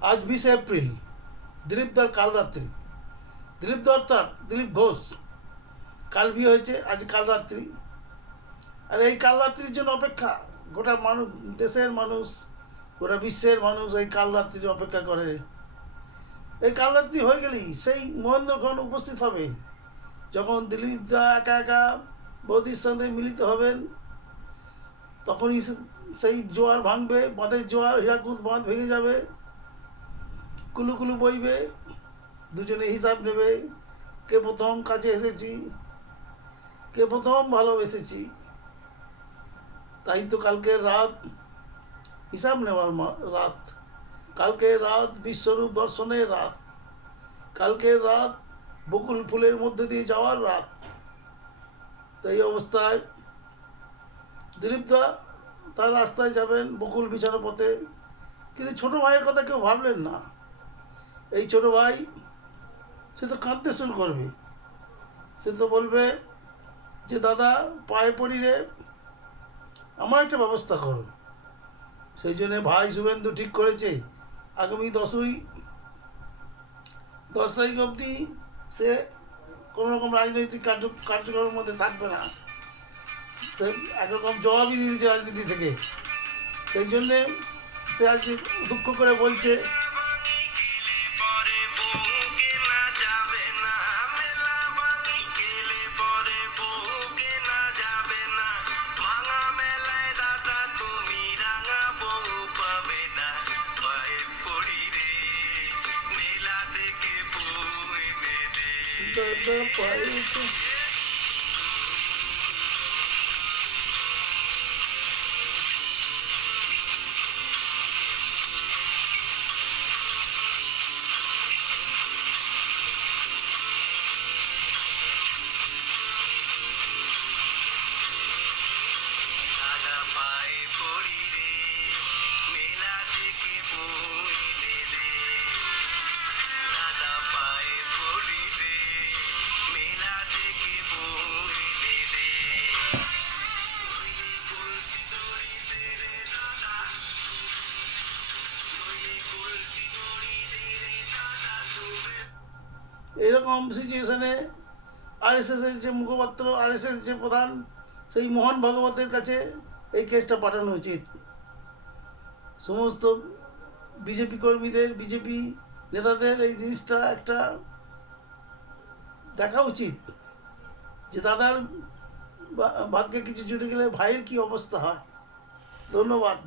আজ বিশে এপ্রিল, দিলীপ দার কাল রাত্রি দিলীপ দা তার দিলীপ ঘোষ। কাল বিয়ে হয়েছে, আজ কাল রাত্রি আর এই কাল রাত্রির জন্য অপেক্ষা, গোটা মানুষ দেশের মানুষ, গোটা বিশ্বের মানুষ এই কাল রাত্রির অপেক্ষা করে। এই কাল রাত্রি হয়ে গেলেই সেই মহেন্দ্রক্ষণ উপস্থিত হবে। যখন দিলীপ দা একা একা বৌদির সঙ্গে মিলিত হবেন, তখনই সেই জোয়ার ভাঙবে, বাঁধের জোয়ার, হীরাকুদ বাঁধ ভেঙে যাবে। কুলু কুলু বইবে, দুজনে হিসাব নেবে, কে প্রথম কাছে এসেছি, কে প্রথম ভালোবেসেছি। তাই তো কালকে রাত হিসাব নেওয়ার রাত। কালকে রাত বিশ্বরূপ দর্শনের রাত। কালকে রাত বকুল ফুলের মধ্যে দিয়ে যাওয়ার রাত। তাই অবস্থায় দিলীপ দা তার রাস্তায় যাবেন বকুল বিছানো পথে কিন্তু ছোট ভাইয়ের কথা কেউ ভাবলেন না। এই ছোট ভাই, সে তো কাঁদতে শুরু করবে। সে তো বলবে যে, দাদা, পায়ে পড়ি রে, আমার একটা ব্যবস্থা করো। সেই জন্য ভাই শুভেন্দু ঠিক করেছে। আগামী দশই, দশ তারিখ অবধি সে কোনো রকম রাজনৈতিক কার্য কার্যক্রমের মধ্যে থাকবে না। সে একরকম জবাবই দিয়ে দিয়েছে রাজনীতি থেকে। সেই জন্যে সে আজ দুঃখ করে বলছে দে দাদা এরকম সিচুয়েশনে আরএসএসের যে মুখপাত্র আরএসএস যে প্রধান, সেই মোহন ভাগবতের কাছে এই কেসটা পাঠানো উচিত। সমস্ত বিজেপি কর্মীদের, বিজেপি নেতাদের এই জিনিসটা একটা দেখা উচিত। যে দাদার ভাগ্যে কিছু জুটে গেলে ভাইয়ের কি অবস্থা হয়? ধন্যবাদ।